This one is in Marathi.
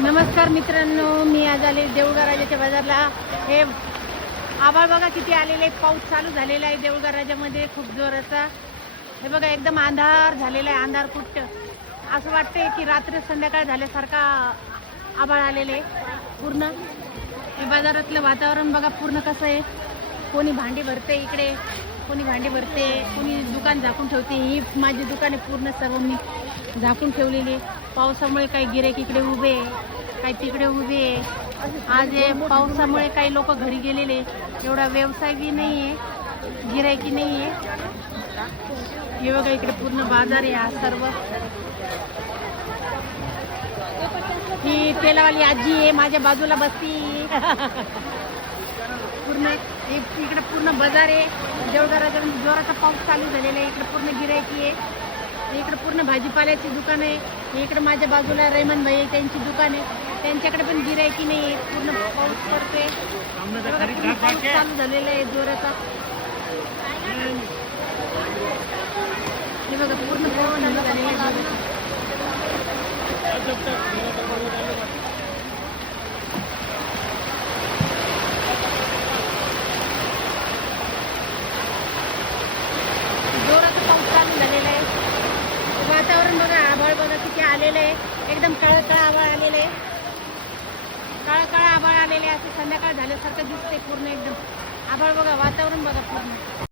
नमस्कार मित्रांनो, मी आज आले देऊळगाव राजाच्या बाजारला. हे आभाळ बघा किती आलेले, पाऊस चालू झालेला आहे देऊळगाव राजामध्ये खूप जोराचा. हे बघा एकदम अंधार झालेला आहे, अंधार कुट्ट. असं वाटतंय की रात्री संध्याकाळ झाल्यासारखा आभाळ आलेले पूर्ण. हे बाजारातलं वातावरण बघा पूर्ण कसं आहे. कोणी भांडी भरते इकडे, कोणी भांडी भरते, कोणी दुकान झाकून ठेवते. ही माझी दुकाने पूर्ण सर्व मी झाकून ठेवलेली. पावसामुळे काही गिऱ्हाईक इकडे उभे, काही तिकडे उभे. आज हे पावसामुळे काही लोक घरी गेलेले. एवढा व्यवसाय बी नाही आहे, गिऱ्हाईकी नाही आहे. हे बघा इकडे पूर्ण बाजार आहे हा सर्व. ही तेलावाली आजी आहे माझ्या बाजूला बसती. पूर्ण इकडे पूर्ण बाजार आहे देऊळगाव राजामध्ये. जोराचा पाऊस चालू झालेला आहे. इकडे पूर्ण गिऱ्हाईकी आहे. इकडे पूर्ण भाजीपाल्याची दुकान आहे. इकडे माझ्या बाजूला रेमन भाई त्यांची दुकान आहे. त्यांच्याकडे पण गिऱ्हाईकी नाही आहे. पूर्ण पाऊस पडते, पाऊस चालू झालेला आहे जोराचा. हे बघा पूर्ण पाऊस चालू झालेला आहे. जोराचा पाऊस चालू झालेला आहे. वातावरण बघा, आभाळ बघा किती आलेलं आहे. एकदम काळं काळं आभाळ आलेलं आहे. काळं काळं आभाळ आलेलं आहे. असं संध्याकाळ झाल्यासारखं दिसतंय पूर्ण एकदम. आभाळ बघा, वातावरण बघा पूर्ण.